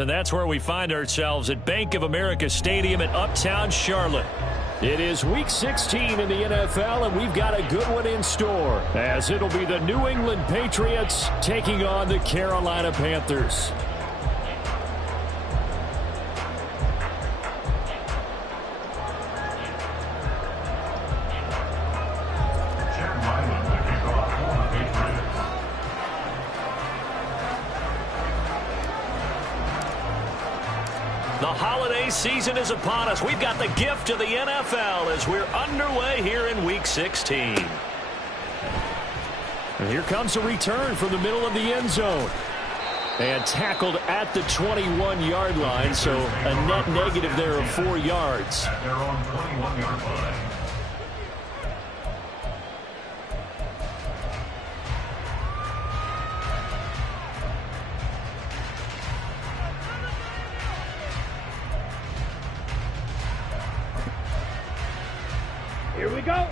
And that's where we find ourselves at Bank of America Stadium in Uptown Charlotte. It is Week 16 in the NFL, and we've got a good one in store, as it'll be the New England Patriots taking on the Carolina Panthers. The holiday season is upon us. We've got the gift of the NFL as we're underway here in Week 16. And here comes a return from the middle of the end zone. And tackled at the 21-yard line, so a net negative there of 4 yards. At their own 21-yard line. Here we go.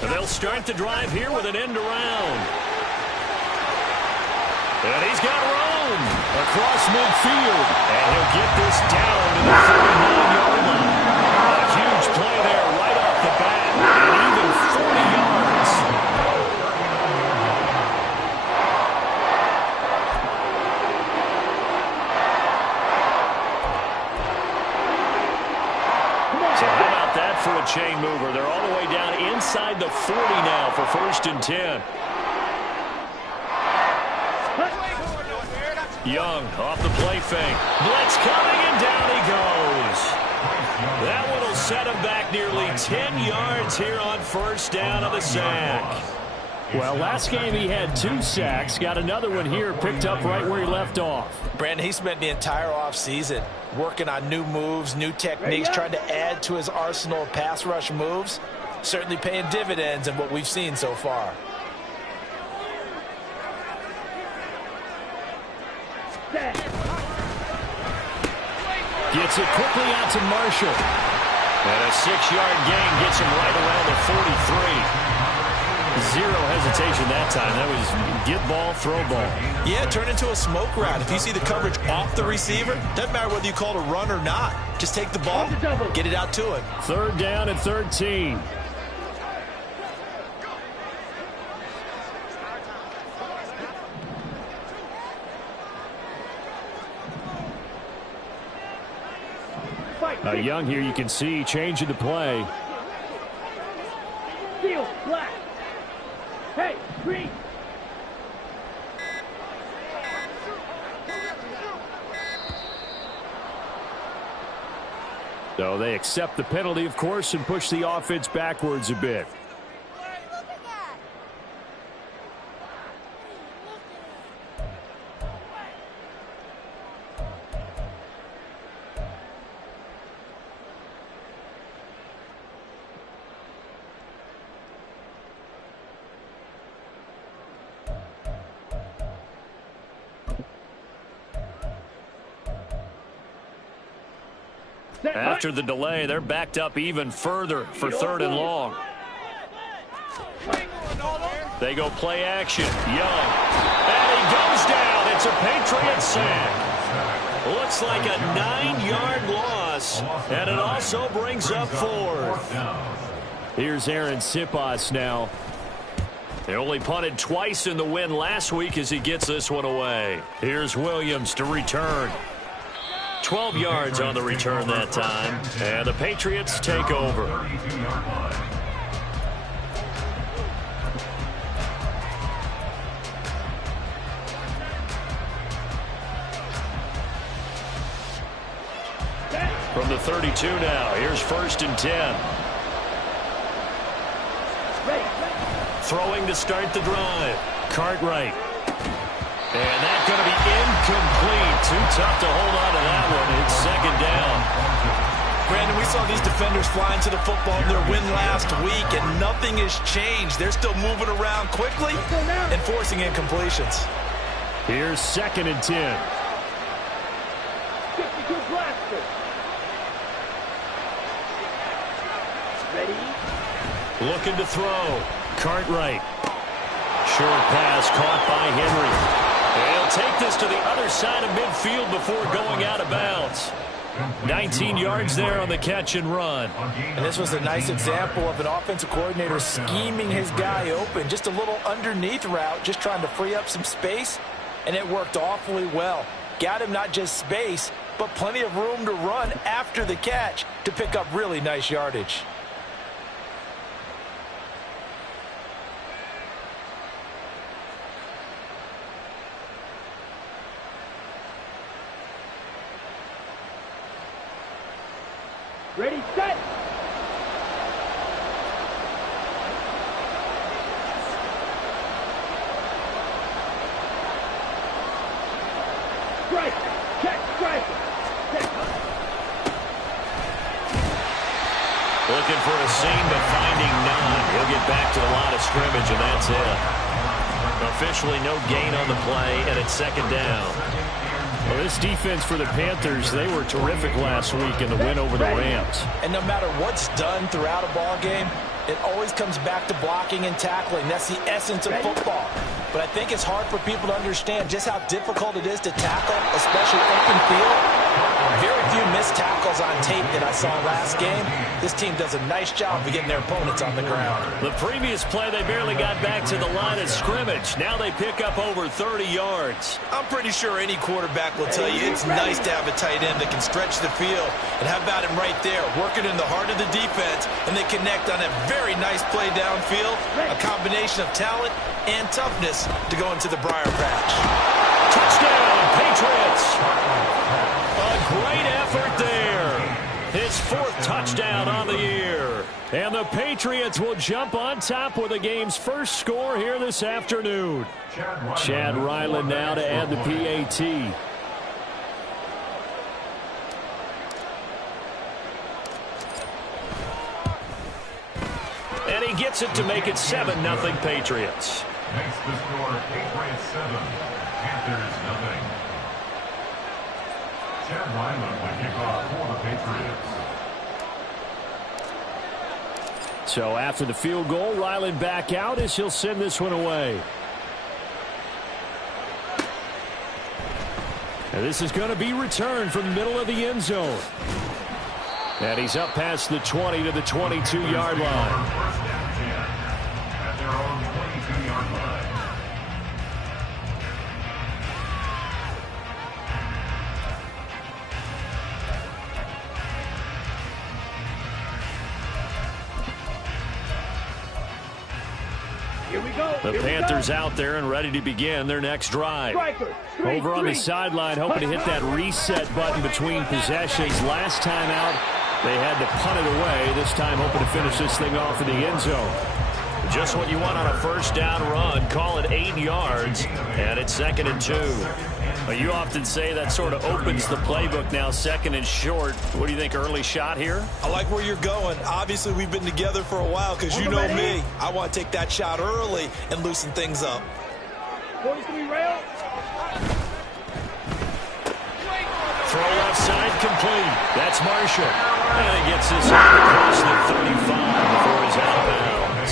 They'll start the drive here with an end around. And he's got room across midfield. And he'll get this down to the 49-yard line. A huge play there right off the bat. And even 40 yards. So how about that for a chain mover? They're all the way down inside the 40 now for 1st and 10. Young off the play fake. Blitz coming, and down he goes. That one will set him back nearly 10 yards here on 1st down of the sack. Well, last game he had 2 sacks. Got another one here, picked up right where he left off. Brandon, he spent the entire offseason working on new moves, new techniques, trying to add to his arsenal of pass rush moves. Certainly paying dividends in what we've seen so far. Gets it quickly out to Marshall. And a 6-yard gain gets him right around the 43. Zero hesitation that time. That was get ball, throw ball. Yeah, turn into a smoke route. If you see the coverage off the receiver, doesn't matter whether you call it a run or not. Just take the ball, get it out to him. 3rd down and 13. Young here, you can see changing the play. Field, black. Hey, green. So they accept the penalty, of course, and push the offense backwards a bit. After the delay, they're backed up even further for 3rd and long. They go play action. Young. And he goes down. It's a Patriot sack. Looks like a 9-yard loss. And it also brings up 4th. Here's Aaron Siposs now. They only punted twice in the win last week as he gets this one away. Here's Williams to return. 12 yards on the return that time, and the Patriots take over. From the 32 now, here's 1st and 10. Throwing to start the drive. Cartwright. And that's going to be incomplete. Too tough to hold on to that one. It's 2nd down. Brandon, we saw these defenders flying to the football in their win last week, and nothing has changed. They're still moving around quickly and forcing incompletions. Here's 2nd and 10. Ready? Looking to throw. Cartwright. short pass caught by Henry. He'll take this to the other side of midfield before going out of bounds. 19 yards there on the catch and run. And this was a nice example of an offensive coordinator scheming his guy open. Just a little underneath route, just trying to free up some space, and it worked awfully well. Got him not just space, but plenty of room to run after the catch to pick up really nice yardage. Ready, set. Strike. Check. Strike. Check. Looking for a seam, but finding none. He'll get back to the line of scrimmage, and that's it. Officially no gain on the play, and it's second down. Well, this defense for the Panthers, they were terrific last week in the win over the Rams. And no matter what's done throughout a ball game, it always comes back to blocking and tackling. That's the essence of football. But I think it's hard for people to understand just how difficult it is to tackle, especially open field. Very few missed tackles on tape that I saw last game. This team does a nice job of getting their opponents on the ground. The previous play, they barely got back to the line of scrimmage. Now they pick up over 30 yards. I'm pretty sure any quarterback will tell you it's nice to have a tight end that can stretch the field. And how about him right there, working in the heart of the defense, and they connect on a very nice play downfield, a combination of talent and toughness to go into the briar patch. Touchdown, Patriots! A great effort there. His fourth touchdown on the year. And the Patriots will jump on top with the game's first score here this afternoon. Chad Ryland now to add the PAT. And he gets it to make it 7-0 Patriots. Makes the score Patriots 7, Panthers 0. Chad Ryland will kick off for the Patriots. So after the field goal, Ryland back out as he'll send this one away. And this is going to be returned from the middle of the end zone. And he's up past the 20 to the 22-yard line. First down 10 at their own 22-yard line. Here we go. The Panthers out there and ready to begin their next drive. Over on the sideline, hoping to hit that reset button between possessions. Last time out, they had to punt it away. This time hoping to finish this thing off in the end zone. Just what you want on a first down run. Call it 8 yards, and it's 2nd and 2. Well, you often say that sort of opens the playbook now, 2nd and short. What do you think, early shot here? I like where you're going. Obviously, we've been together for a while because you know me. I want to take that shot early and loosen things up. Boys, can we rail? Throw left side complete. That's Marshall. And he gets this across the 35 before he's out of bounds.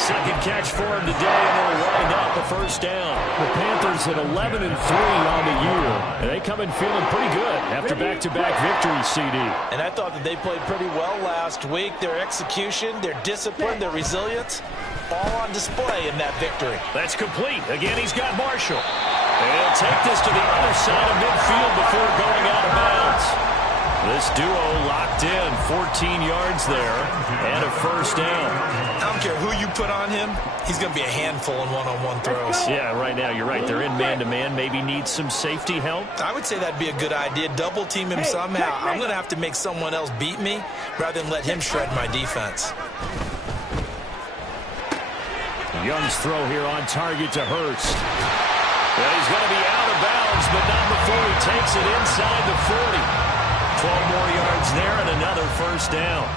Second catch for him today, and they'll wind up a first down. The Panthers at 11-3 on the year, and they come in feeling pretty good after back-to-back victories, CD. And I thought that they played pretty well last week. Their execution, their discipline, their resilience, all on display in that victory. That's complete. Again, he's got Marshall. And he'll take this to the other side of midfield before going out of bounds. This duo locked in, 14 yards there, and a first down. I don't care who you put on him. He's going to be a handful in one-on-one throws. Yeah, right now, you're right. They're in man-to-man. Maybe need some safety help. I would say that'd be a good idea. Double team him somehow. I'm going to have to make someone else beat me rather than let him shred my defense. Young's throw here on target to Hurst. Well, he's going to be out of bounds, but not before he takes it inside the 40. 12 more yards there and another first down.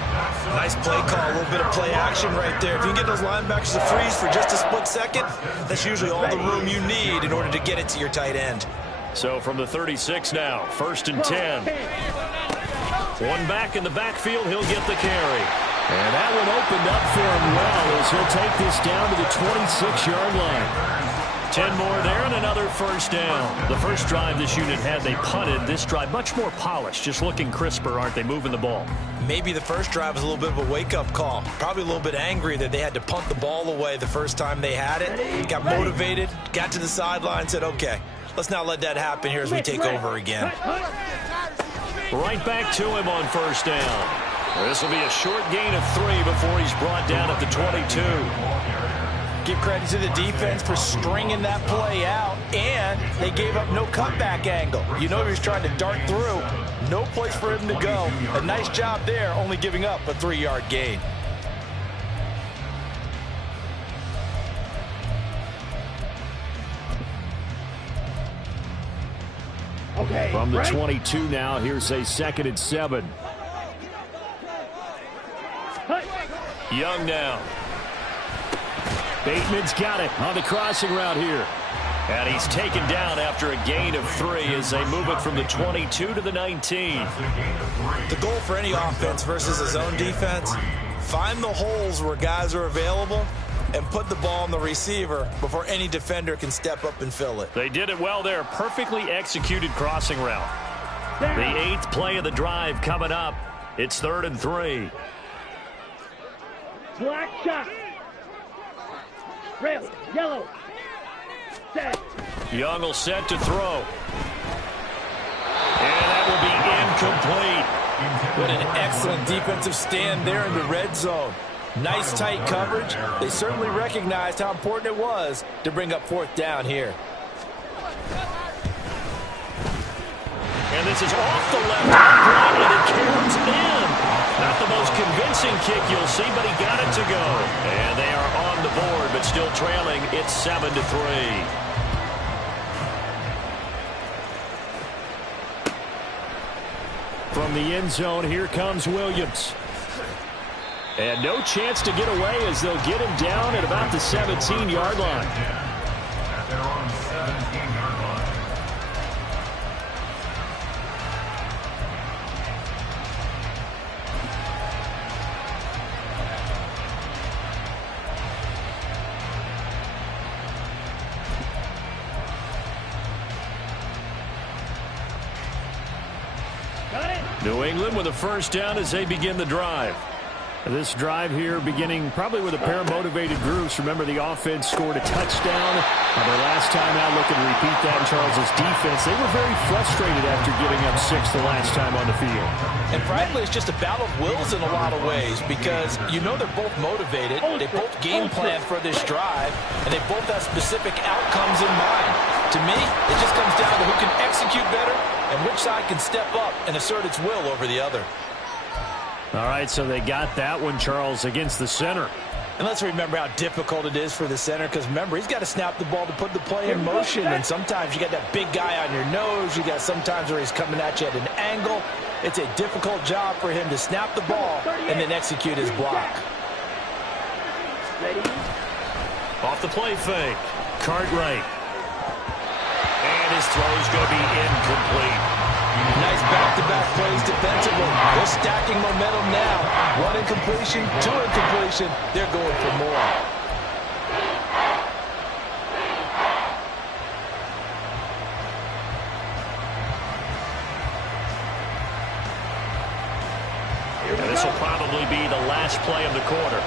Nice play call, a little bit of play action right there. If you can get those linebackers to freeze for just a split second, that's usually all the room you need in order to get it to your tight end. So from the 36 now, 1st and 10. One back in the backfield, he'll get the carry. And that one opened up for him well as he'll take this down to the 26-yard line. 10 more there and another first down. The first drive this unit had, they punted. This drive much more polished, just looking crisper, aren't they, moving the ball? Maybe the first drive was a little bit of a wake-up call. Probably a little bit angry that they had to punt the ball away the first time they had it. Got motivated, got to the sideline, said, okay, let's not let that happen here as we take over again. Right back to him on first down. This will be a short gain of 3 before he's brought down at the 22. Give credit to the defense for stringing that play out, and they gave up no cutback angle. You know he was trying to dart through. No place for him to go. A nice job there, only giving up a 3-yard gain. Okay. From the 22 now, here's a 2nd and 7. Young now. Bateman's got it on the crossing route here. And he's taken down after a gain of 3 as they move it from the 22 to the 19. The goal for any offense versus a zone defense, find the holes where guys are available and put the ball on the receiver before any defender can step up and fill it. They did it well there. Perfectly executed crossing route. The 8th play of the drive coming up. It's 3rd and 3. Black shot. Red, yellow. Set. Young will set to throw. And that will be incomplete. What an excellent defensive stand there in the red zone. Nice tight coverage. They certainly recognized how important it was to bring up 4th down here. And this is off the left line, and it comes in. Not the most convincing kick you'll see, but he got it to go. And they are on the board, but still trailing. It's 7-3. From the end zone, here comes Williams. And no chance to get away as they'll get him down at about the 17-yard line. At their own 17-yard line. New England with a first down as they begin the drive. This drive here beginning probably with a pair of motivated groups. Remember, the offense scored a touchdown on their last time out. Looking to repeat that. Charles's defense, they were very frustrated after giving up 6 the last time on the field. And frankly, it's just a battle of wills in a lot of ways because you know they're both motivated. They both game plan for this drive, and they both have specific outcomes in mind. To me, it just comes down to who can execute better and which side can step up and assert its will over the other. All right, so they got that one, Charles, against the center. And let's remember how difficult it is for the center because, remember, he's got to snap the ball to put the play in motion. And sometimes you got that big guy on your nose. You got sometimes where he's coming at you at an angle. It's a difficult job for him to snap the ball and then execute his block. Off the play fake. Cartwright. And his throw's going to be incomplete. Nice back-to-back plays defensively. They're stacking momentum now. 1 incompletion, 2 incompletion. They're going for more. And this will probably be the last play of the quarter.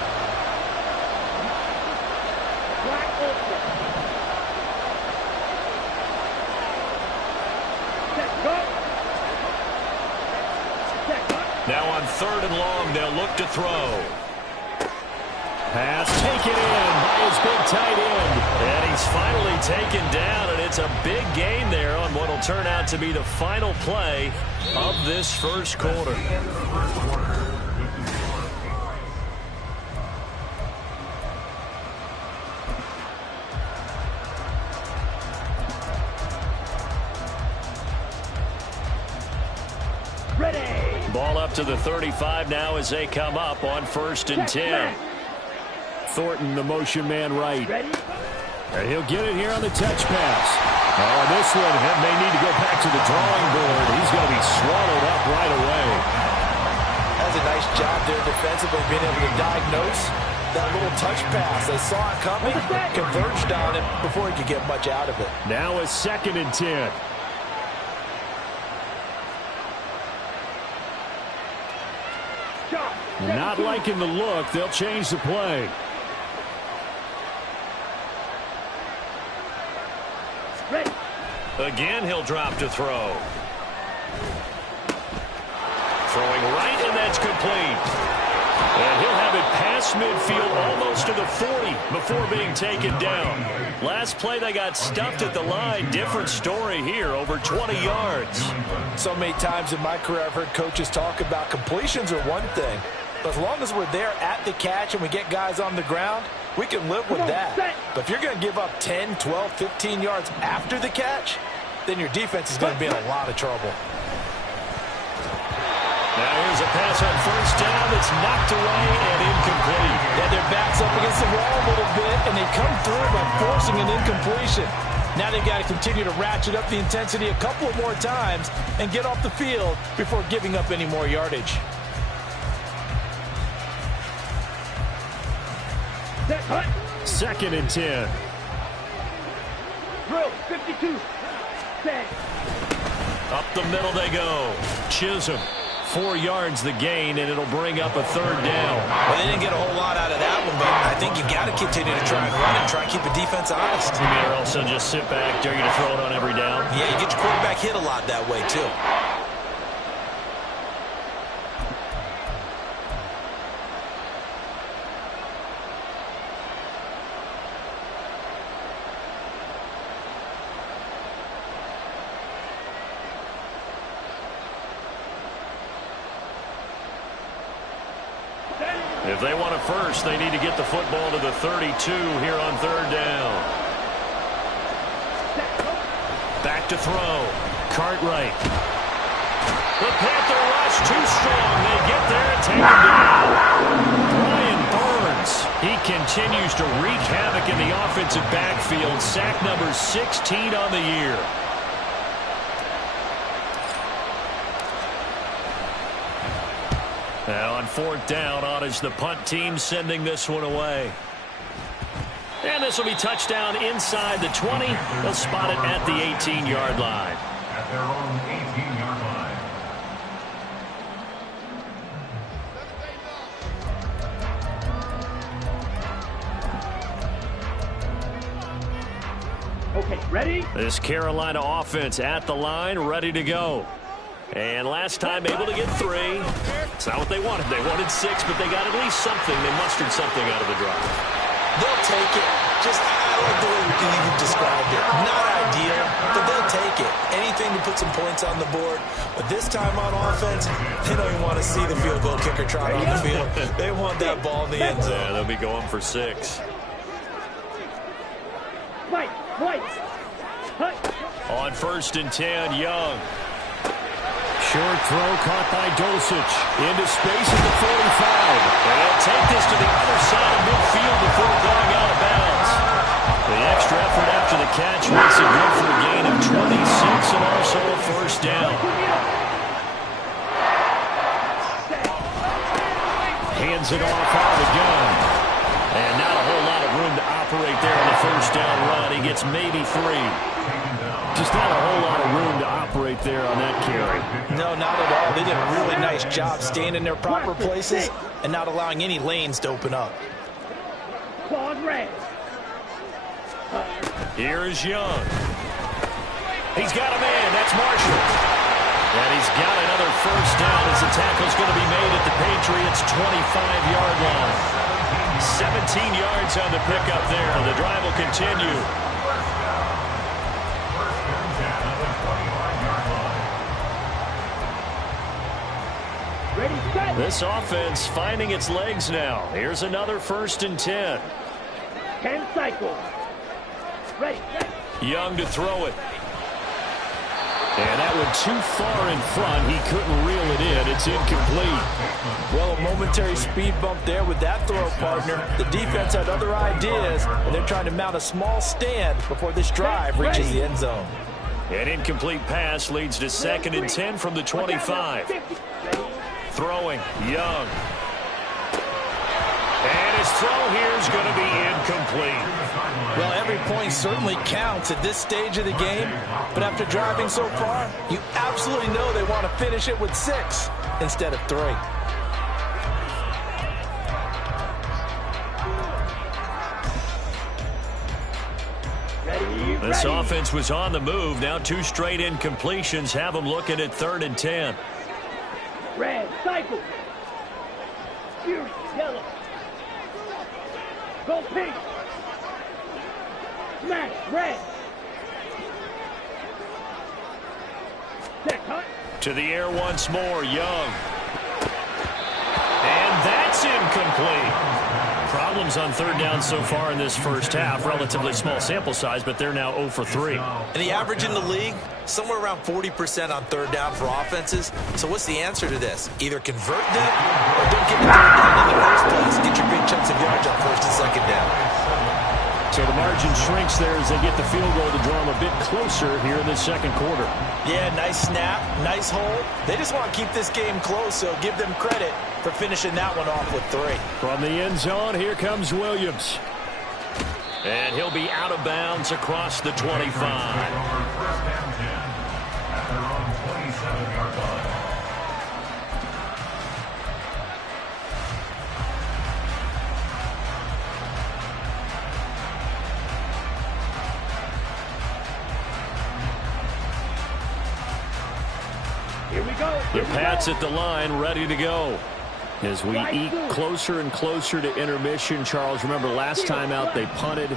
Now on 3rd and long, they'll look to throw. Pass taken in by his big tight end. And he's finally taken down, and it's a big gain there on what will turn out to be the final play of this first quarter. Ball up to the 35 now as they come up on 1st and 10. Thornton, the motion man right. And he'll get it here on the touch pass. Oh, this one may need to go back to the drawing board. He's going to be swallowed up right away. As a nice job there defensively, being able to diagnose that little touch pass. They saw it coming, converged on it before he could get much out of it. Now a 2nd and 10. Not liking the look. They'll change the play. Again, he'll drop to throw. Throwing right, and that's complete. And he'll have it past midfield almost to the 40 before being taken down. Last play, they got stuffed at the line. Different story here, over 20 yards. So many times in my career, I've heard coaches talk about completions are one thing. But as long as we're there at the catch and we get guys on the ground, we can live with that. But if you're going to give up 10, 12, 15 yards after the catch, then your defense is going to be in a lot of trouble. Now here's a pass on first down that's knocked away and incomplete. Yeah, their back's up against the wall a little bit, and they come through by forcing an incompletion. Now they've got to continue to ratchet up the intensity a couple of more times and get off the field before giving up any more yardage. 2nd and 10. Drill, 52. Set. Up the middle they go. Chisholm. 4 yards the gain, and it'll bring up a 3rd down. Well, they didn't get a whole lot out of that one, but I think you got to continue to try and run and try and keep the defense honest. You mean, or else they'll just sit back, dare you to throw it on every down? Yeah, you get your quarterback hit a lot that way, too. If they want a first, they need to get the football to the 32 here on 3rd down. Back to throw. Cartwright. The Panther rush too strong. They get there and take him down. Brian Burns. He continues to wreak havoc in the offensive backfield. Sack number 16 on the year. Now on 4th down, on is the punt team sending this one away. And this will be touchdown inside the 20. They'll spot it at the 18-yard line. At their own 18-yard line. Okay, ready? This Carolina offense at the line, ready to go. And last time able to get 3. It's not what they wanted. They wanted 6, but they got at least something. They mustered something out of the drive. They'll take it. Just, I like the way you described it. Not ideal, but they'll take it. Anything to put some points on the board. But this time on offense, they don't even want to see the field goal kicker trot on the field. They want that ball in the end zone. Yeah, they'll be going for 6. White. On 1st and 10, Young. Short throw caught by Dulcich. Into space at the 45. And they'll take this to the other side of midfield before going out of bounds. The extra effort after the catch makes it good for a gain of 26 and also a 1st down. Hands it off out of the gun. And not a whole lot of room to operate there on the 1st down run. He gets maybe 3. Just not a whole lot of room to operate there on that carry. No, not at all. They did a really nice job staying in their proper places and not allowing any lanes to open up. Claude red. Here is Young. He's got a man. That's Marshall. And he's got another 1st down as the tackle's going to be made at the Patriots' 25-yard line. 17 yards on the pickup there. The drive will continue. This offense finding its legs now. Here's another 1st and 10. 10 cycles. Ready. Young to throw it. And that one too far in front. He couldn't reel it in. It's incomplete. Well, a momentary speed bump there with that throw, partner. The defense had other ideas, and they're trying to mount a small stand before this drive reaches the end zone. An incomplete pass leads to 2nd and 10 from the 25. Throwing, Young. And his throw here is going to be incomplete. Well, every point certainly counts at this stage of the game, but after driving so far, you absolutely know they want to finish it with 6 instead of 3. This offense was on the move. Now 2 straight incompletions have them looking at 3rd and 10. Red, cycle. Fury, yellow. Go pink. Smash, red. Check, hut. To the air once more, Young. And that's incomplete. Problems on 3rd down so far in this first half. Relatively small sample size, but they're now 0 for 3. And the average in the league, somewhere around 40% on 3rd down for offenses. So what's the answer to this? Either convert them or don't get the 3rd down in the first place. Get your big chunks of yards on 1st and 2nd down. So the margin shrinks there as they get the field goal to draw them a bit closer here in the 2nd quarter. Yeah, nice snap, nice hold. They just want to keep this game close, so give them credit for finishing that one off with 3. From the end zone, here comes Williams. And he'll be out of bounds across the 25. First down 10 at their own 27-yard line. Here we go. The Pats at the line, ready to go. As we eke closer and closer to intermission, Charles, remember last time out they punted.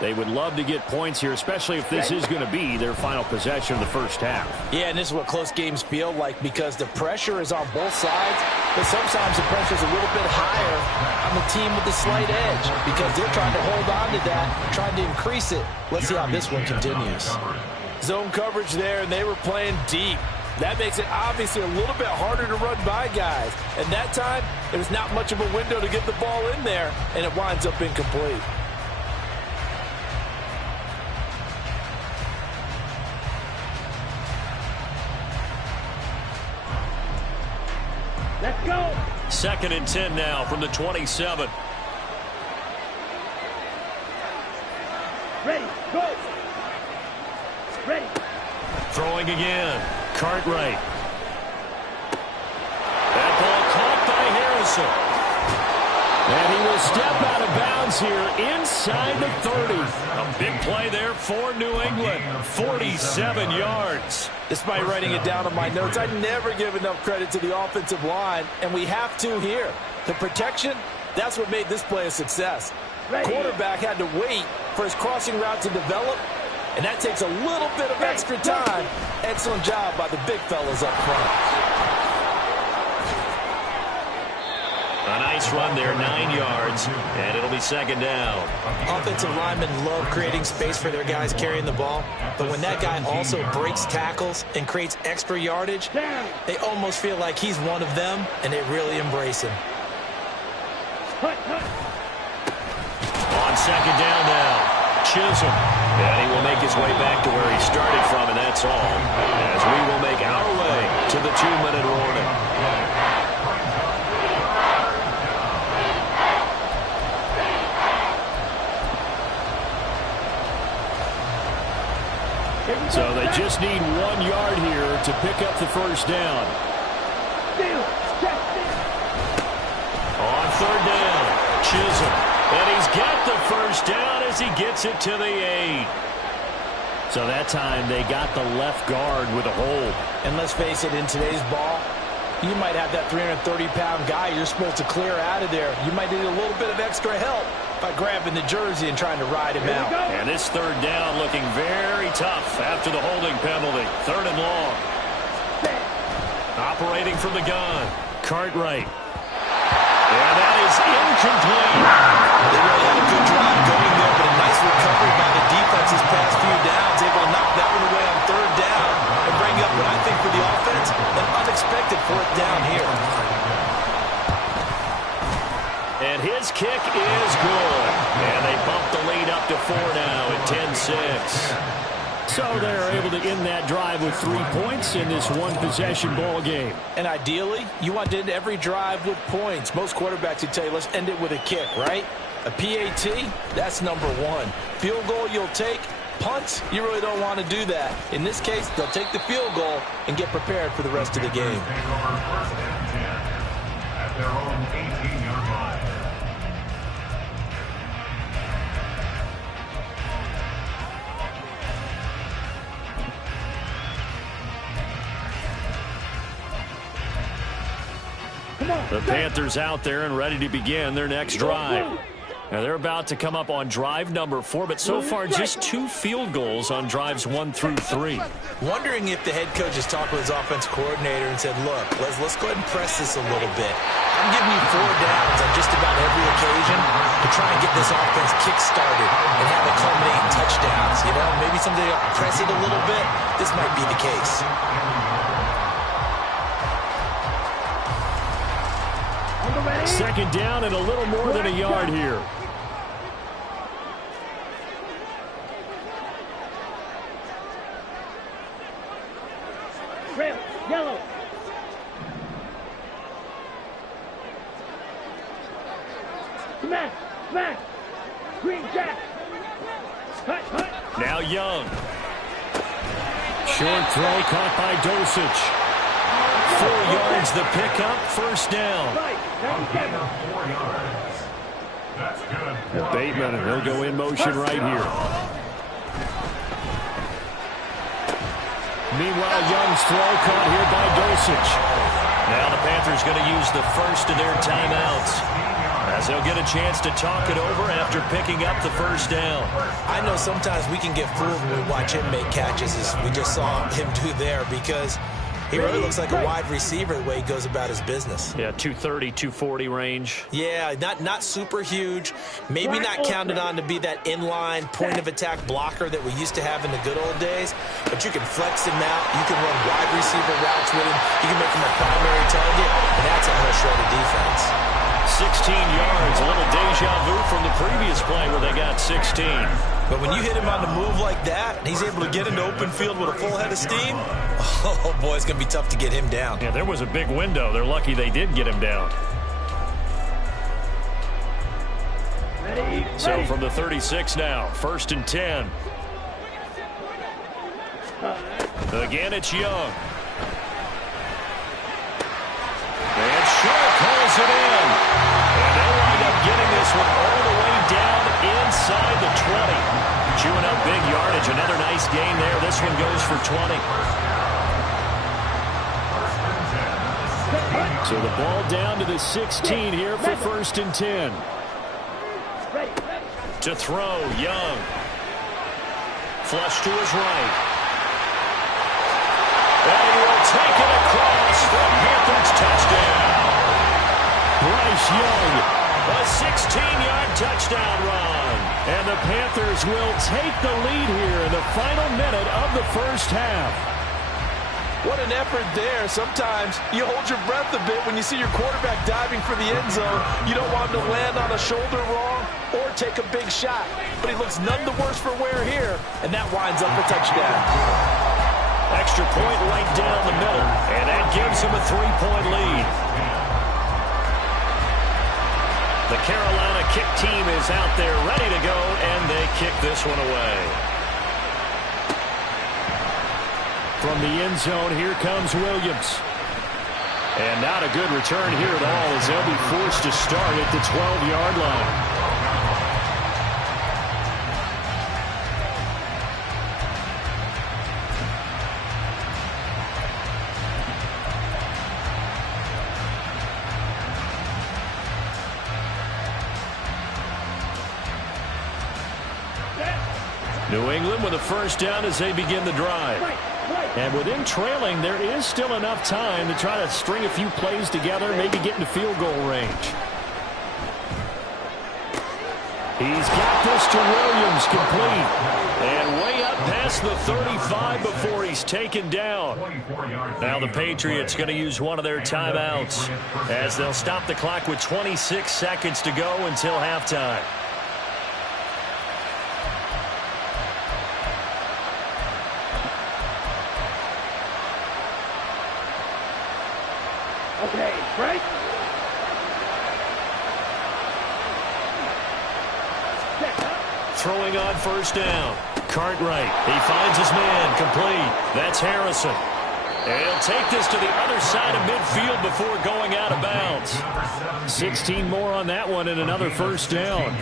They would love to get points here, especially if this is going to be their final possession of the first half. Yeah, and this is what close games feel like because the pressure is on both sides, but sometimes the pressure is a little bit higher on the team with the slight edge because they're trying to hold on to that, trying to increase it. Let's see how this one continues. Zone coverage there, and they were playing deep. That makes it obviously a little bit harder to run by guys. And that time, there's not much of a window to get the ball in there, and it winds up incomplete. Let's go. 2nd and 10 now from the 27. Ready, go. Ready. Throwing again. Cartwright. That ball caught by Harrison. And he will step out of bounds here inside the 30. A big play there for New England. 47 yards. Despite writing it down on my notes, I never give enough credit to the offensive line, and we have to here. The protection, that's what made this play a success. Ready. Quarterback had to wait for his crossing route to develop, and that takes a little bit of extra time. Excellent job by the big fellas up front. A nice run there, 9 yards, and it'll be 2nd down. Offensive linemen love creating space for their guys carrying the ball, but when that guy also breaks tackles and creates extra yardage, they almost feel like he's one of them, and they really embrace him. Hut, hut. On 2nd down now. Chisholm. And he will make his way back to where he started from, and that's all. As we will make our way to the 2-minute warning. So they just need 1 yard here to pick up the first down. On 3rd down, Chisholm. And he's got the first down as he gets it to the 8. So that time they got the left guard with a hold. And let's face it, in today's ball, you might have that 330-pound guy you're supposed to clear out of there. You might need a little bit of extra help by grabbing the jersey and trying to ride him out. And this 3rd down looking very tough after the holding penalty. 3rd and long. Operating from the gun, Cartwright. And that is incomplete. They really had a good drive going there, but a nice recovery by the defense these past few downs, able to knock that one away on 3rd down and bring up what I think for the offense, an unexpected 4th down here. And his kick is good. And they bump the lead up to 4 now at 10-6. So they're able to end that drive with 3 points in this one-possession ball game. And ideally, you want to end every drive with points. Most quarterbacks would tell you, let's end it with a kick, right? A PAT, that's number one. Field goal you'll take. Punts, you really don't want to do that. In this case, they'll take the field goal and get prepared for the rest of the game. Take over first and 10 at their own 18-yard line. The Panthers out there and ready to begin their next drive. Now they're about to come up on drive number 4, but so far just 2 field goals on drives 1 through 3. Wondering if the head coach has talked with his offense coordinator and said, look, let's go ahead and press this a little bit. I'm giving you 4 downs on just about every occasion to try and get this offense kick-started and have it culminate in touchdowns. You know, maybe someday I'll press it a little bit. This might be the case. Second down and a little more than a yard here. Red, yellow. Smack, smack. Green jack. Hut, hut. Now Young. Short throw caught by Dosich. 4 yards the pickup, first down. Right, 97. 4 yards. That's good. Bateman, and he'll go in motion right here. Meanwhile, Young's throw caught here by Dosich. Now the Panthers going to use the first of their timeouts, as they'll get a chance to talk it over after picking up the first down. I know sometimes we can get fooled when we watch him make catches, as we just saw him do there, because he really looks like a wide receiver the way he goes about his business. Yeah, 230, 240 range. Yeah, not super huge. Maybe not counted on to be that inline point-of-attack blocker that we used to have in the good old days. But you can flex him out. You can run wide receiver routes with him. You can make him a primary target. And that's how he'll shred a defense. 16 yards, a little deja vu from the previous play where they got 16. But when you hit him on the move like that, and he's able to get into open field with a full head of steam, oh boy, it's going to be tough to get him down. Yeah, there was a big window. They're lucky they did get him down. Ready, So from the 36 now, first and 10. Again, it's Young. And Sharp pulls it in. And they'll wind up getting this one all the way down inside the 20. Chewing up big yardage. Another nice gain there. This one goes for 20. So the ball down to the 16 here for first and 10. ready. To throw, Young. Flush to his right. And he will take it across for Panthers touchdown. Bryce Young, a 16-yard touchdown run. And the Panthers will take the lead here in the final minute of the first half. What an effort there. Sometimes you hold your breath a bit when you see your quarterback diving for the end zone. You don't want him to land on a shoulder wrong or take a big shot. But he looks none the worse for wear here, and that winds up a touchdown. Extra point right down the middle, and that gives him a 3-point lead. The Carolina kick team is out there ready to go, and they kick this one away. From the end zone, here comes Williams. And not a good return here at all, as they'll be forced to start at the 12-yard line. New England with a first down as they begin the drive. And with them trailing, there is still enough time to try to string a few plays together, maybe get into field goal range. He's got this to Williams, complete. And way up past the 35 before he's taken down. Now the Patriots going to use one of their timeouts as they'll stop the clock with 26 seconds to go until halftime. Okay, break. Throwing on first down. Cartwright. He finds his man. Complete. That's Harrison. And he'll take this to the other side of midfield before going out of bounds. 16 more on that one and another first down.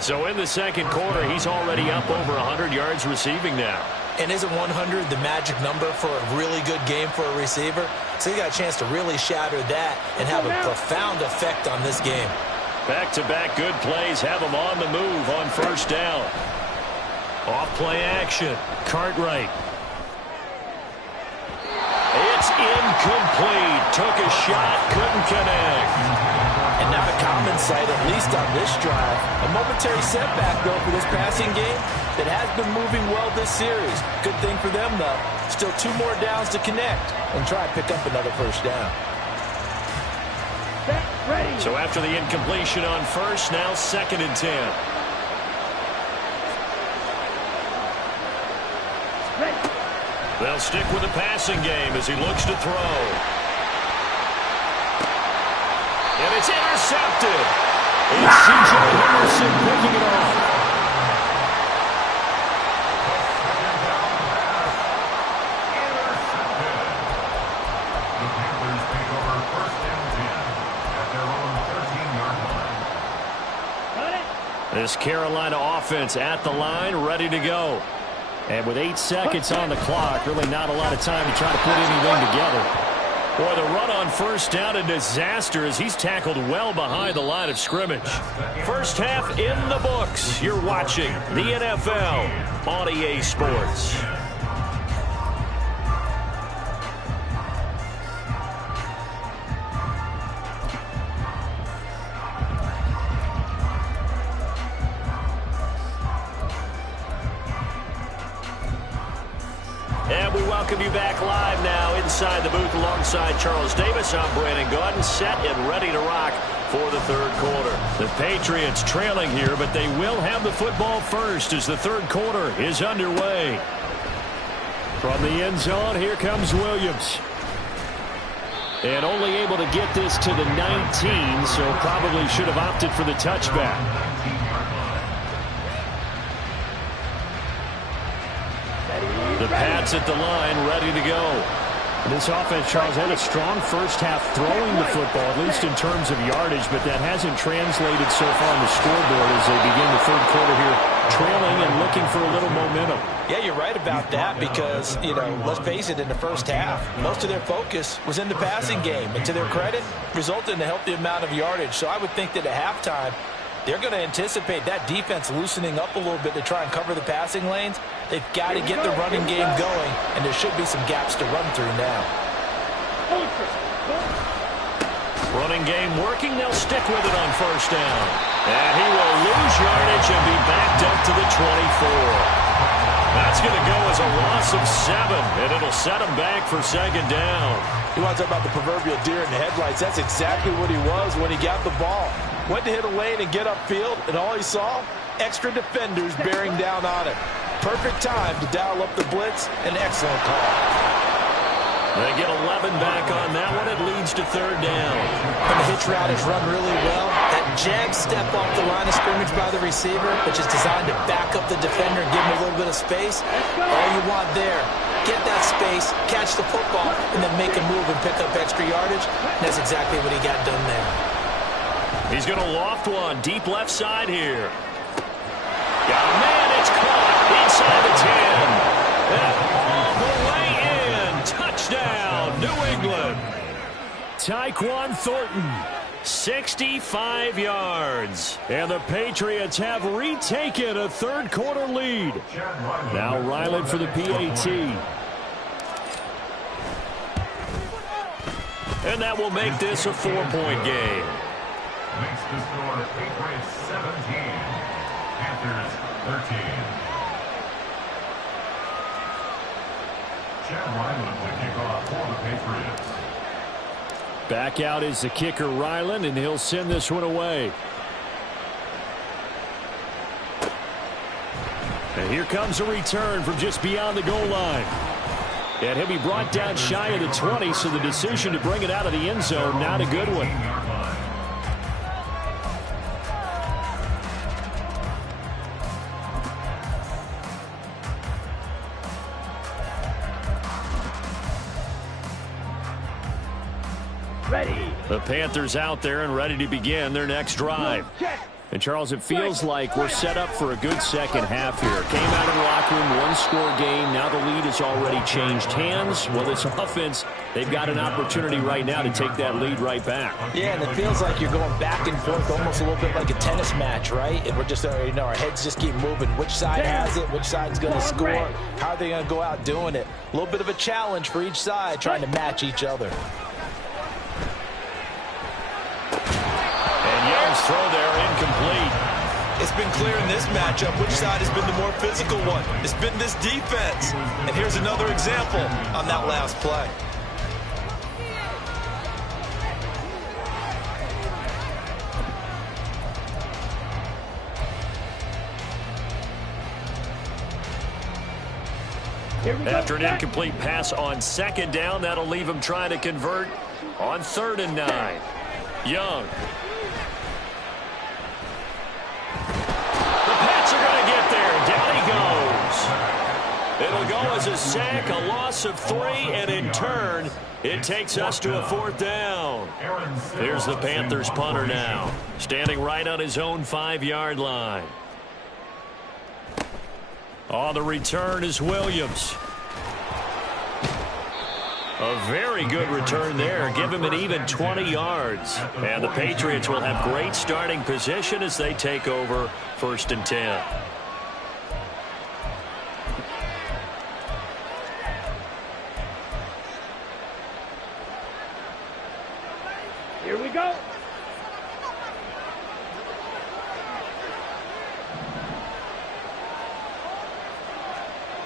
So in the second quarter, he's already up over 100 yards receiving now. And isn't 100 the magic number for a really good game for a receiver? So he got a chance to really shatter that and have a profound effect on this game. Back-to-back good plays have him on the move on first down. Off-play action. Cartwright. It's incomplete. Took a shot, couldn't connect. And not a common sight, at least on this drive. A momentary setback, though, for this passing game that has been moving well this series. Good thing for them, though. Still 2 more downs to connect and try to pick up another first down. So after the incompletion on first, now 2nd and 10. They'll stick with the passing game as he looks to throw. And it's intercepted. It's C.J. Henderson picking it off. The Panthers take over first down 10 at their own 13-yard line. This Carolina offense at the line, ready to go. And with 8 seconds on the clock, really not a lot of time to try to put anything together. Boy, the run on first down, a disaster as he's tackled well behind the line of scrimmage. First half in the books. You're watching the NFL on EA Sports. And we welcome you back live now inside the booth alongside Charles Davis. I'm Brandon Gaudin, set and ready to rock for the third quarter. The Patriots trailing here, but they will have the football first as the third quarter is underway. From the end zone, here comes Williams. And only able to get this to the 19, so probably should have opted for the touchback. The Pats at the line, ready to go. This offense, Charles, had a strong first half throwing the football, at least in terms of yardage, but that hasn't translated so far on the scoreboard as they begin the third quarter here, trailing and looking for a little momentum. Yeah, you're right about that because, let's face it, in the first half, most of their focus was in the passing game. And to their credit, resulted in a healthy amount of yardage. So I would think that at halftime, they're going to anticipate that defense loosening up a little bit to try and cover the passing lanes. They've got to get the running game going, and there should be some gaps to run through now. Running game working. They'll stick with it on first down. And he will lose yardage and be backed up to the 24. That's going to go as a loss of 7, and it'll set him back for second down. You want to talk about the proverbial deer in the headlights. That's exactly what he was when he got the ball. Went to hit a lane and get upfield, and all he saw, extra defenders bearing down on it. Perfect time to dial up the blitz. An excellent call. They get 11 back on that one. It leads to third down. And the hitch route is run really well. That jag step off the line of scrimmage by the receiver, which is designed to back up the defender and give him a little bit of space. All you want there, get that space, catch the football, and then make a move and pick up extra yardage. And that's exactly what he got done there. He's going to loft one deep left side here. Got a man. It's caught inside the 10. And all the way in. Touchdown, New England. Tyquan Thornton, 65 yards. and the Patriots have retaken a third quarter lead. Now Ryland for the PAT. And that will make this a 4-point game. Makes the score Patriots 17, Panthers 13. Chad Ryland to kick off for the Patriots. Back out is the kicker, Ryland, and he'll send this one away. And here comes a return from just beyond the goal line. And he'll be brought down shy of the 20, so the decision to bring it out of the end zone, not a good one. Ready. The Panthers out there and ready to begin their next drive. And, Charles, it feels like we're set up for a good second half here. Came out of the locker room, one-score game. Now the lead has already changed hands. Well, this offense, they've got an opportunity right now to take that lead right back. Yeah, and it feels like you're going back and forth almost a little bit like a tennis match, right? And we're just, our heads just keep moving. Which side has it? Which side's going to score? How are they going to go out doing it? A little bit of a challenge for each side, trying to match each other. Young's throw there incomplete. It's been clear in this matchup which side has been the more physical one. It's been this defense. And here's another example on that last play. After an incomplete pass on second down, that'll leave him trying to convert on 3rd and 9. Young. It'll go as a sack, a loss of 3, and in turn, it takes us to a 4th down. Here's the Panthers punter now, standing right on his own 5-yard line. On the return is Williams. A very good return there. Give him an even 20 yards. And the Patriots will have great starting position as they take over 1st and 10. Here we go.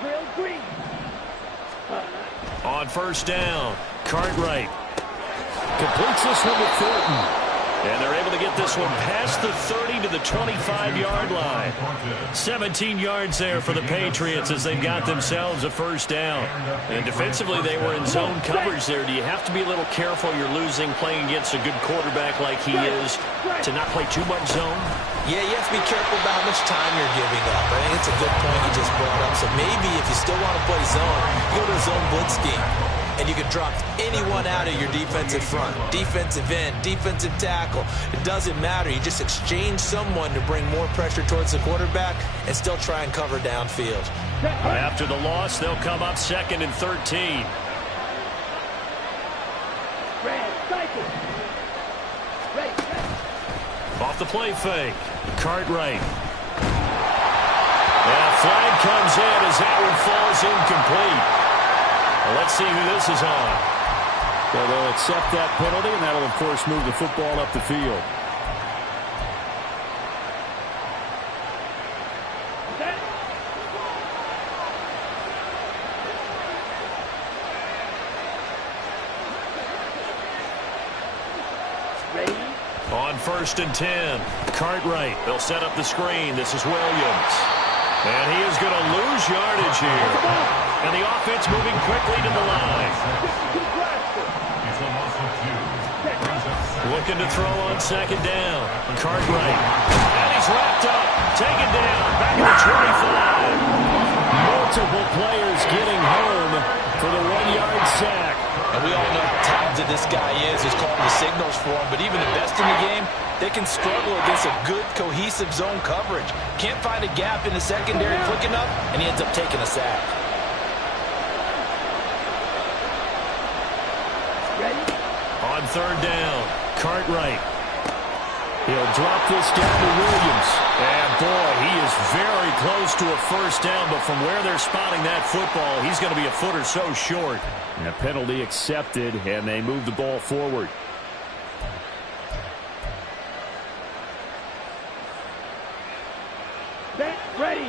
Drill green. On 1st down, Cartwright completes this one to Thornton. And they're able to get this one past the 30 to the 25-yard line. 17 yards there for the Patriots as they've got themselves a 1st down. And defensively, they were in zone coverage there. Do you have to be a little careful you're losing playing against a good quarterback like he is to not play too much zone? Yeah, you have to be careful about how much time you're giving up. I think it's a good point you just brought up. So maybe if you still want to play zone, you go to a zone blitz scheme. And you can drop anyone out of your defensive front. Defensive end, defensive tackle. It doesn't matter. You just exchange someone to bring more pressure towards the quarterback and still try and cover downfield. After the loss, they'll come up 2nd and 13. Off the play fake. Cartwright. And a flag comes in as that one falls incomplete. Well, let's see who this is on. Well, they'll accept that penalty, and that'll, of course, move the football up the field. Ready. On 1st and 10, Cartwright. They'll set up the screen. This is Williams. And he is going to lose yardage here. And the offense moving quickly to the line. Looking to throw on 2nd down. Cartwright. And he's wrapped up. Taken down. Back at the 25. Multiple players getting home for the 1-yard sack. And we all know how talented this guy is. He's calling the signals for him. But even the best in the game, they can struggle against a good, cohesive zone coverage. Can't find a gap in the secondary quick enough, and he ends up taking a sack. Ready. On 3rd down, Cartwright. He'll drop this down to Williams. And, boy, he is very close to a 1st down, but from where they're spotting that football, he's going to be a foot or so short. And a penalty accepted, and they move the ball forward. Set. Ready.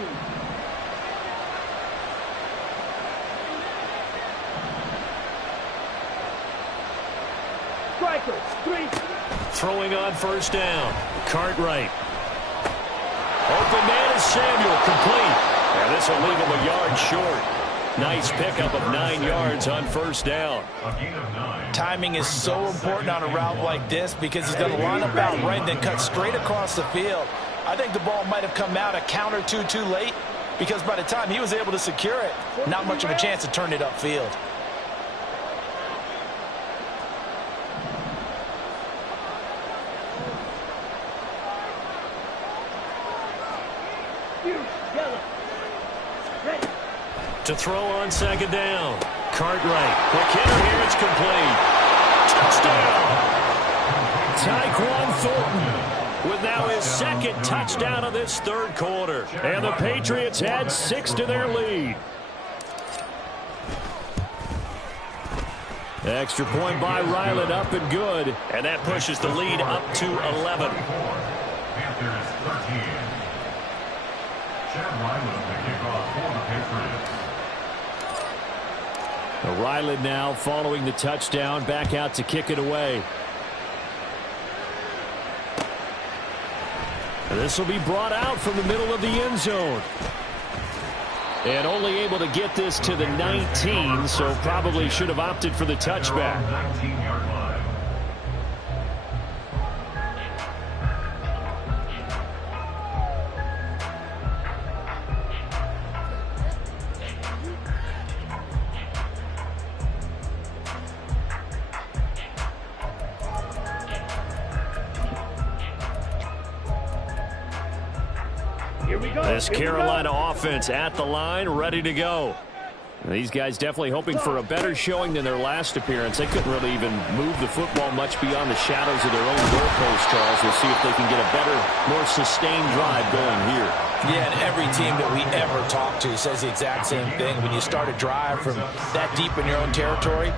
Striker. 3. Throwing on 1st down, Cartwright. Open man is Samuel, complete. And this will leave him a yard short. Nice pickup of 9 yards on first down. Timing is so important on a route like this because he's going to line up out right and then cut straight across the field. I think the ball might have come out a count or two too late because by the time he was able to secure it, not much of a chance to turn it upfield. To throw on second down. Cartwright. Quick hitter here. It's complete. Touchdown. Tyquan Thornton with now his second touchdown of this third quarter. And the Patriots add 6 to their lead. Extra point by Ryland, up and good. And that pushes the lead up to 11. Panthers 13. Chad Ryland to kick off for the Patriots. Ryland now following the touchdown, back out to kick it away. This will be brought out from the middle of the end zone. And only able to get this to the 19, so probably should have opted for the touchback. 19-yard line. This Carolina offense at the line, ready to go. These guys definitely hoping for a better showing than their last appearance. They couldn't really even move the football much beyond the shadows of their own goalpost, Charles. We'll see if they can get a better, more sustained drive going here. Yeah, and every team that we ever talk to says the exact same thing. When you start a drive from that deep in your own territory,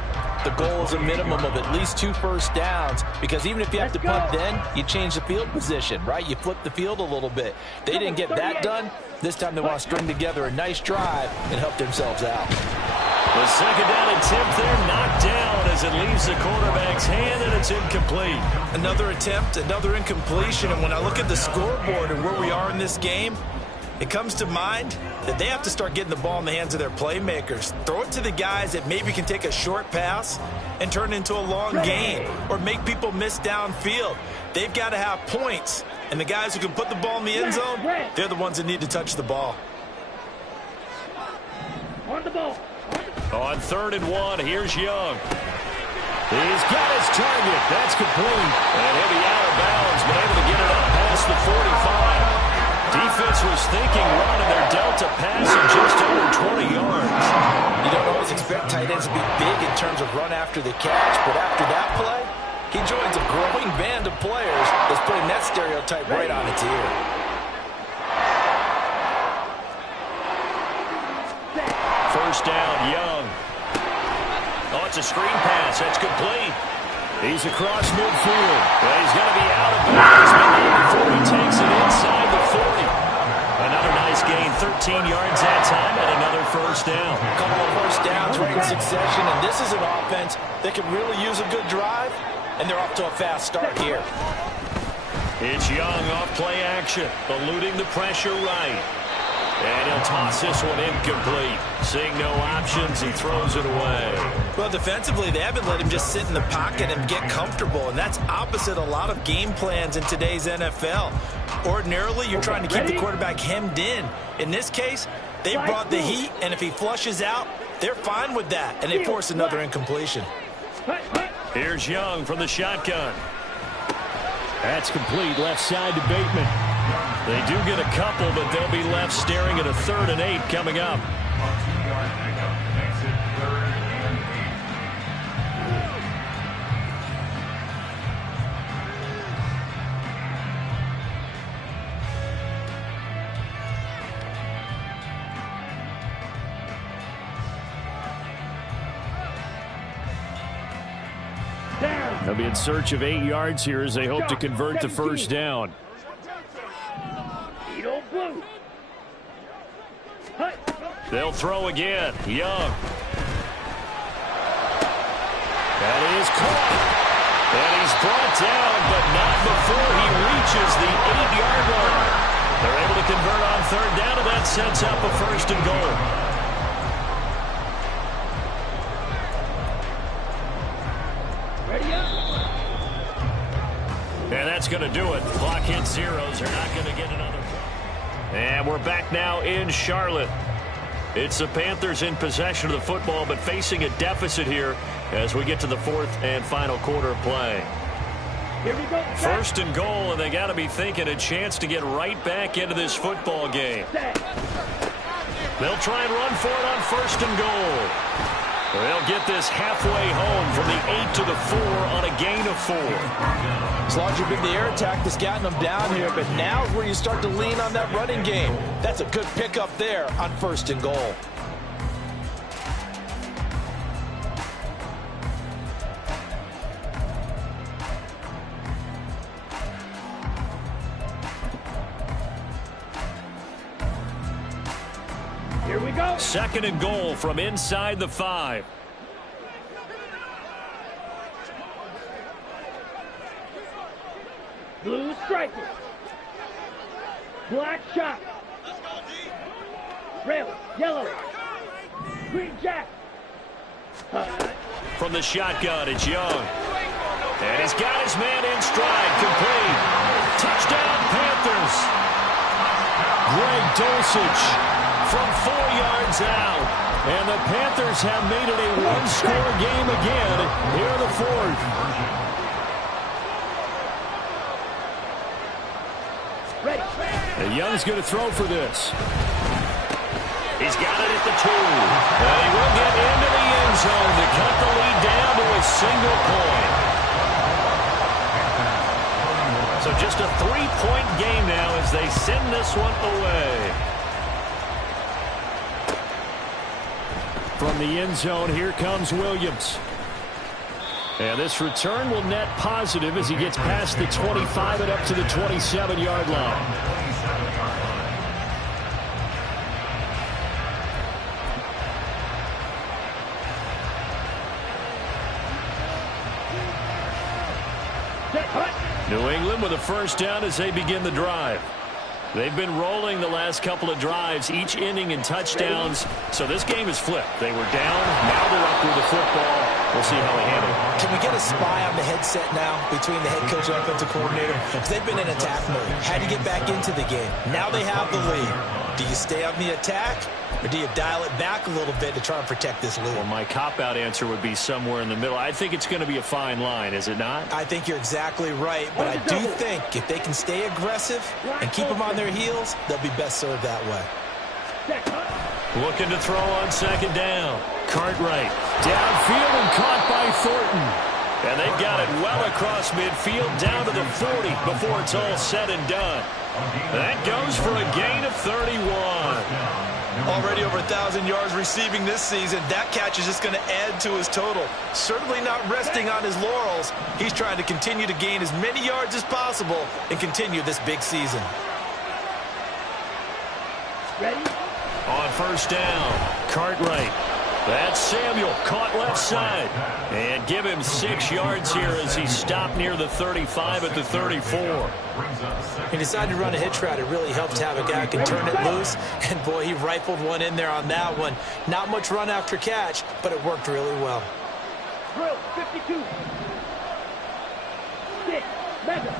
the goal is a minimum of at least 2 first downs, because even if you have to punt then, you change the field position, right? You flip the field a little bit. They didn't get that done. This time they want to string together a nice drive and help themselves out. The second down attempt there knocked down as it leaves the quarterback's hand, and it's incomplete. Another attempt, another incompletion, and when I look at the scoreboard and where we are in this game, it comes to mind that they have to start getting the ball in the hands of their playmakers. Throw it to the guys that maybe can take a short pass and turn it into a long gain or make people miss downfield. They've got to have points, and the guys who can put the ball in the end zone, they're the ones that need to touch the ball. On the ball. On 3rd and 1, here's Young. He's got his target. That's complete. And he'll be out of bounds, but able to get it up past the 45. Defense was thinking run, and they're dealt a pass of just over 20 yards. You don't always expect tight ends to be big in terms of run after the catch, but after that play, he joins a growing band of players that's putting that stereotype right on its ear. First down, Young. Oh, it's a screen pass. That's complete. He's across midfield. Well, he's going to be out of bounds before he takes it inside the 40. Another nice gain, 13 yards that time, and another first down. A couple of first downs right in succession, and this is an offense that could really use a good drive, and they're off to a fast start here. It's Young off play action, eluding the pressure right. And he'll toss this one incomplete. Seeing no options, he throws it away. Well, defensively, they haven't let him just sit in the pocket and get comfortable, and that's opposite a lot of game plans in today's NFL. Ordinarily, you're trying to keep the quarterback hemmed in. In this case, they brought the heat, and if he flushes out, they're fine with that, and they force another incompletion. Here's Young from the shotgun. That's complete, left side to Bateman. They do get a couple, but they'll be left staring at a 3rd and 8 coming up. A 2-yard pickup makes it 3rd and 8. They'll be in search of 8 yards here as they hope to convert the first down. They'll throw again. Young. That is caught. And he's brought down, but not before he reaches the 8-yard line. They're able to convert on 3rd down, and that sets up a 1st and goal. That's going to do it. Clock hits zeros. They're not going to get another point. And we're back now in Charlotte. It's the Panthers in possession of the football, but facing a deficit here as we get to the fourth and final quarter of play. Here we go. First and goal, and they got to be thinking a chance to get right back into this football game. They'll try and run for it on first and goal. They'll get this halfway home from the 8 to the 4 on a gain of 4. As long as you've been the air attack that's gotten them down here, but now's where you start to lean on that running game. That's a good pickup there on first and goal. Here we go. Second and goal from inside the 5. Blue striker. Black shot. Red, yellow. Green jack. From the shotgun, it's Young. And he's got his man in stride, complete. Touchdown, Panthers. Greg Dulcich from 4 yards out. And the Panthers have made it a one-score game again here in the fourth. And Young's going to throw for this. He's got it at the 2. And he will get into the end zone to cut the lead down to a single point. So just a 3-point game now as they send this one away. From the end zone, here comes Williams. And this return will net positive as he gets past the 25 and up to the 27-yard line. New England with a first down as they begin the drive. They've been rolling the last couple of drives, each inning in touchdowns. So this game is flipped. They were down. Now they're up with the football. We'll see how they handle it. Can we get a spy on the headset now between the head coach and offensive coordinator? Because they've been in attack mode. How do you get back into the game? Now they have the lead. Do you stay on the attack, or do you dial it back a little bit to try and protect this lead? Well, my cop-out answer would be somewhere in the middle. I think it's going to be a fine line, is it not? I think you're exactly right, but I do think if they can stay aggressive and keep them on their heels, they'll be best served that way. Looking to throw on second down. Cartwright downfield and caught by Thornton. And they've got it well across midfield down to the 40 before it's all said and done. That goes for a gain of 31. Already over 1,000 yards receiving this season. That catch is just going to add to his total. Certainly not resting on his laurels. He's trying to continue to gain as many yards as possible and continue this big season. Ready? On first down, Cartwright. That's Samuel, caught left side. And give him 6 yards here as he stopped near the 35 at the 34. He decided to run a hitch route. It really helped to have a guy who can turn it loose. And, boy, he rifled one in there on that one. Not much run after catch, but it worked really well. Drill 52. 6. Mega.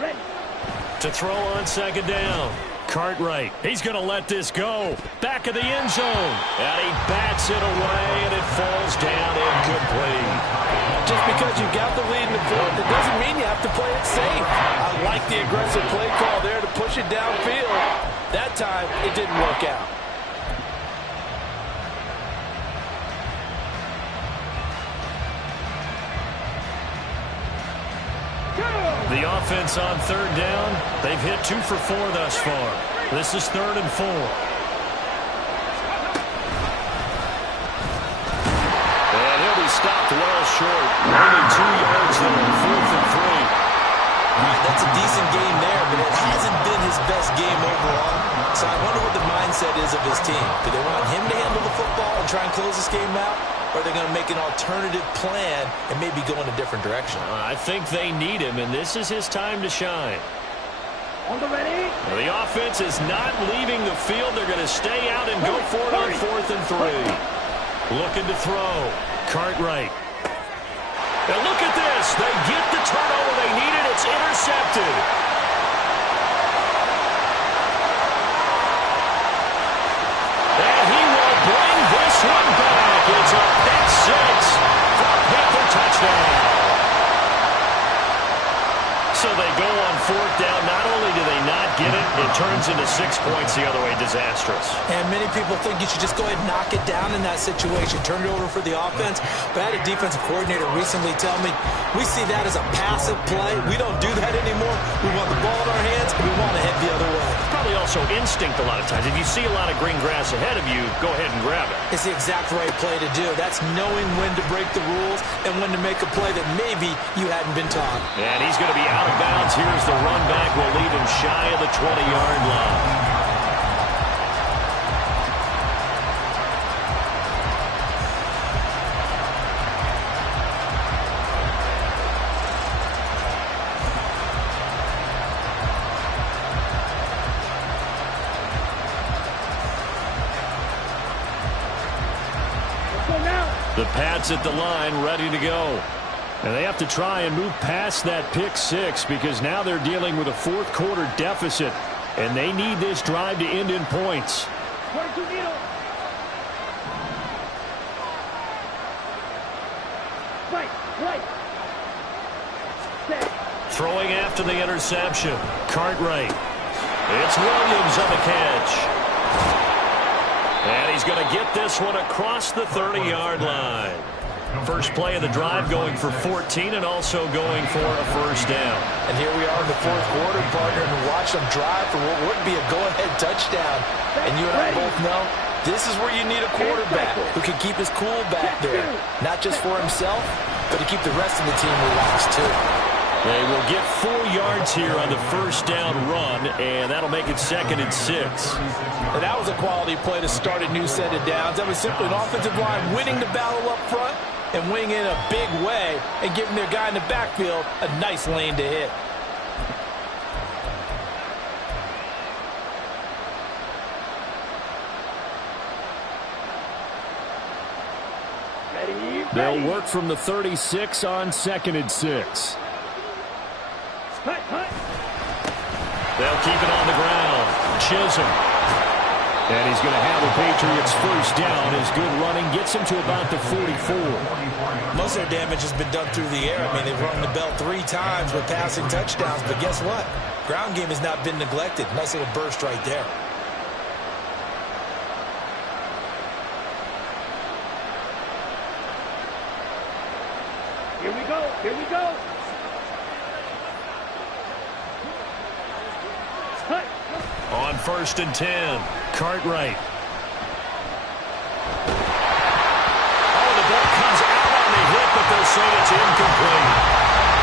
Ready. To throw on second down. Cartwright, he's going to let this go. Back of the end zone. And he bats it away, and it falls down incomplete. Just because you got the lead in the fourth, it doesn't mean you have to play it safe. I like the aggressive play call there to push it downfield. That time, it didn't work out. The offense on third down, they've hit 2 for 4 thus far. This is 3rd and 4. And he'll be stopped well short. Only 2 yards there, 4th and 3. All right, that's a decent game there, but it hasn't been his best game overall. So I wonder what the mindset is of his team. Do they want him to handle the football and try and close this game out? Or are they going to make an alternative plan and maybe go in a different direction? I think they need him, and this is his time to shine. On the ready. Well, the offense is not leaving the field. They're going to stay out and go for it on 4th and 3. Looking to throw. Cartwright. And look at this. They get the turnover they needed. It's intercepted. And he will bring this one back. It's a pick six for a Panther touchdown. So they go on fourth down. Not only do they not get it, it turns into 6 points the other way. Disastrous. And many people think you should just go ahead and knock it down in that situation. Turn it over for the offense. But I had a defensive coordinator recently tell me, we see that as a passive play. We don't do that anymore. We want the ball in our hands, and we want to head the other way. Probably also instinct a lot of times. If you see a lot of green grass ahead of you, go ahead and grab it. It's the exact right play to do. That's knowing when to break the rules and when to make a play that maybe you hadn't been taught. And he's going to be out of bounds. Here's the run back. We'll leave him shy of the 20-yard line. The Pats at the line, ready to go. And they have to try and move past that pick six because now they're dealing with a fourth quarter deficit. And they need this drive to end in points. 22 needle. Right. Set. Throwing after the interception. Cartwright. It's Williams on the catch. And he's going to get this one across the 30-yard line. First play of the drive going for 14 and also going for a first down. And here we are in the fourth quarter, partner, and watch them drive for what would be a go-ahead touchdown. And you and I both know this is where you need a quarterback who can keep his cool back there. Not just for himself, but to keep the rest of the team relaxed too. They will get 4 yards here on the first down run, and that'll make it 2nd and 6. And that was a quality play to start a new set of downs. That was simply an offensive line winning the battle up front and winning in a big way and giving their guy in the backfield a nice lane to hit. They'll work from the 36 on 2nd and 6. They'll keep it on the ground. Chisholm. And he's going to have the Patriots first down. His good running gets him to about the 44. Most of their damage has been done through the air. I mean, they've rung the bell 3 times with passing touchdowns. But guess what? Ground game has not been neglected. Nice little burst right there. Here we go. On 1st and 10, Cartwright. Oh, the ball comes out on the hit, but they'll say it's incomplete.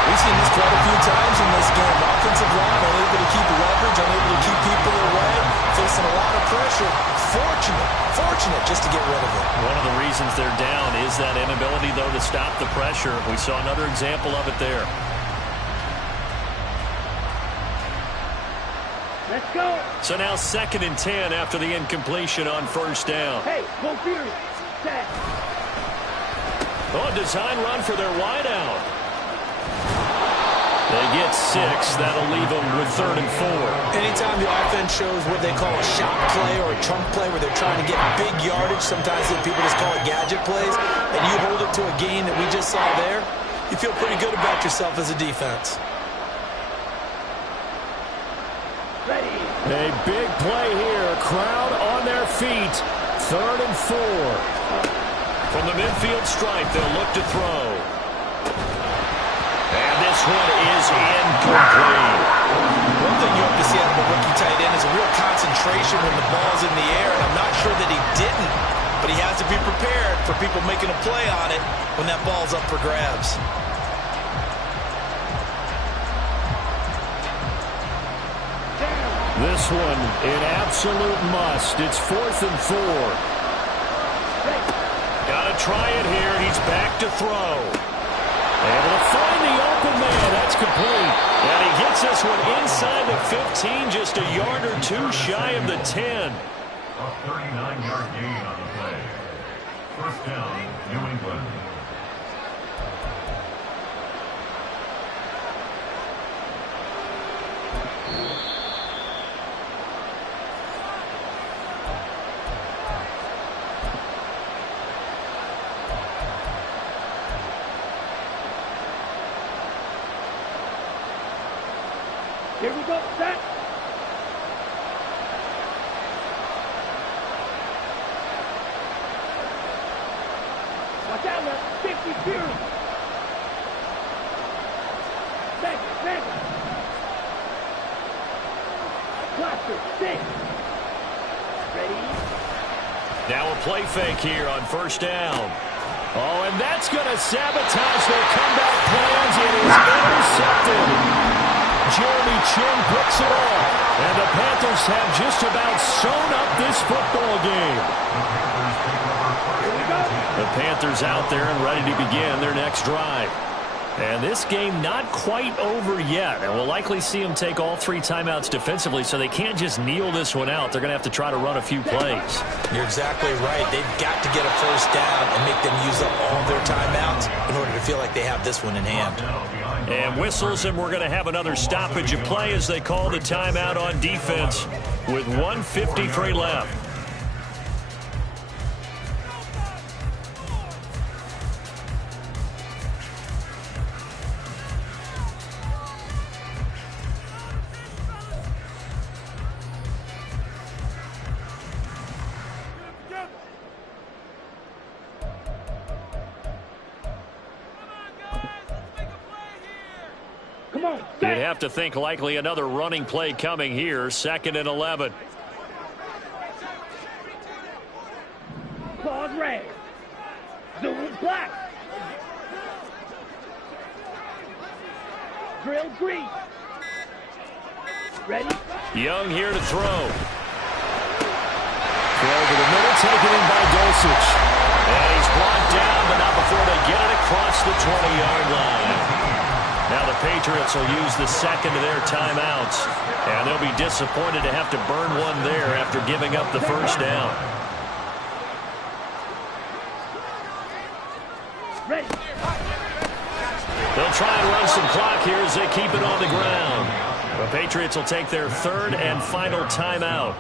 We've seen this quite a few times in this game. Offensive line unable to keep leverage, unable to keep people away, facing a lot of pressure. Fortunate just to get rid of it. One of the reasons they're down is that inability, though, to stop the pressure. We saw another example of it there. Let's go. So now 2nd and 10 after the incompletion on first down. Hey, go Fury. Set. Oh, design run for their wideout. They get 6. That'll leave them with 3rd and 4. Anytime the offense shows what they call a shot play or a chunk play where they're trying to get big yardage, sometimes people just call it gadget plays, and you hold it to a gain that we just saw there, you feel pretty good about yourself as a defense. Ready. A big play here. Crowd on their feet. 3rd and 4. From the midfield stripe, they'll look to throw. And this one is incomplete. One thing you hope to see out of a rookie tight end is a real concentration when the ball's in the air, and I'm not sure that he didn't, but he has to be prepared for people making a play on it when that ball's up for grabs. This one, an absolute must. It's 4th and 4. Got to try it here. He's back to throw. Able to find the open man. That's complete. And he gets this one inside the 15, just a yard or 2 shy of the 10. A 39-yard gain on the play. First down, New England. Here we go. Set. Watch out, left. 50 Fury. Back. Cluster. 6. Ready. Now a play fake here on first down. Oh, and that's going to sabotage their comeback plans. It is intercepted. Jeremy Chinn picks it off. And the Panthers have just about sewn up this football game. The Panthers out there and ready to begin their next drive. And this game not quite over yet. And we'll likely see them take all 3 timeouts defensively, so they can't just kneel this one out. They're going to have to try to run a few plays. You're exactly right. They've got to get a first down and make them use up all their timeouts in order to feel like they have this one in hand. And whistles, and we're going to have another stoppage of play as they call the timeout on defense with 1:53 left. You'd have to think likely another running play coming here, 2nd and 11. Claws red. Zoom black. Drill green. Ready? Young here to throw. Throw over the middle, taken in by Dulcich. And he's brought down, but not before they get it across the 20-yard line. Now the Patriots will use the second of their timeouts, and they'll be disappointed to have to burn one there after giving up the first down. Ready. They'll try and run some clock here as they keep it on the ground. The Patriots will take their 3rd and final timeout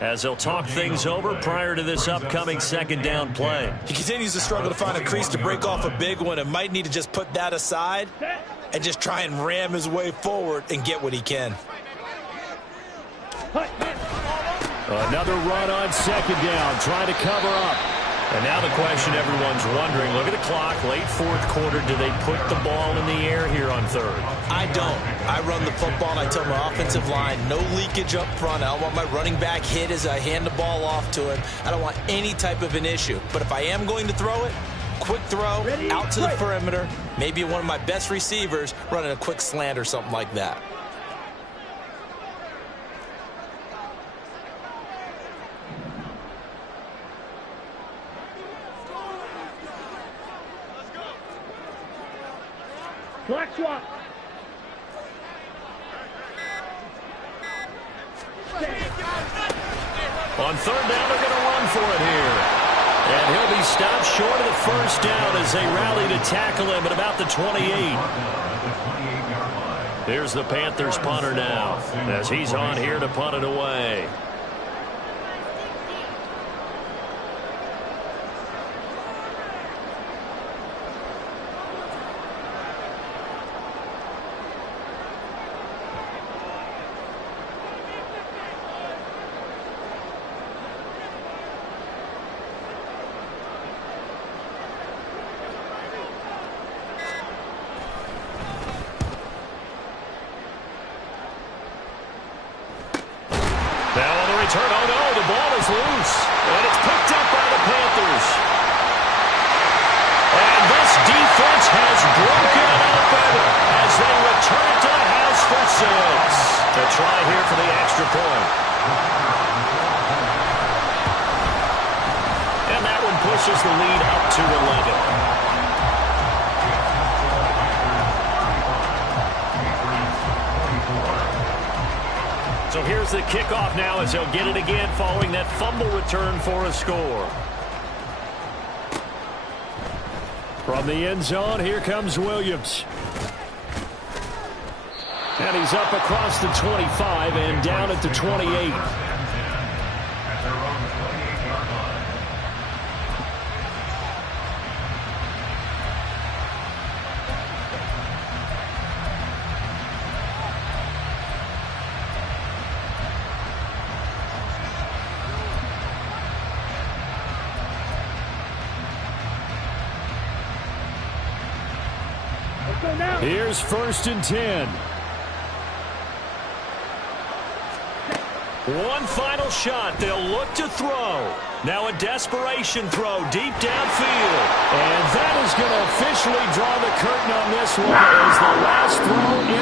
as they'll talk things over prior to this upcoming 2nd down play. He continues to struggle to find a crease to break off a big one and might need to just put that aside and just try and ram his way forward and get what he can. Another run on 2nd down, trying to cover up. And now the question everyone's wondering, look at the clock, late 4th quarter, do they put the ball in the air here on 3rd? I don't. I run the football and I tell my offensive line, no leakage up front. I don't want my running back hit as I hand the ball off to him. I don't want any type of an issue. But if I am going to throw it, quick throw, out to the perimeter, maybe one of my best receivers running a quick slant or something like that. Black swap. On 3rd down, they're going to run for it here. And he'll be stopped short of the first down as they rally to tackle him at about the 28. Here's the Panthers punter now as he's on here to punt it away. Return. Oh, no, the ball is loose. And it's picked up by the Panthers. And this defense has broken it open as they return it to the house for 6. A try here for the extra point. And that one pushes the lead up to 11. So here's the kickoff now as they'll get it again following that fumble return for a score. From the end zone, here comes Williams. And he's up across the 25 and down at the 28. Here's 1st and 10. One final shot. They'll look to throw. Now a desperation throw deep downfield. And that is going to officially draw the curtain on this one as the last throw in.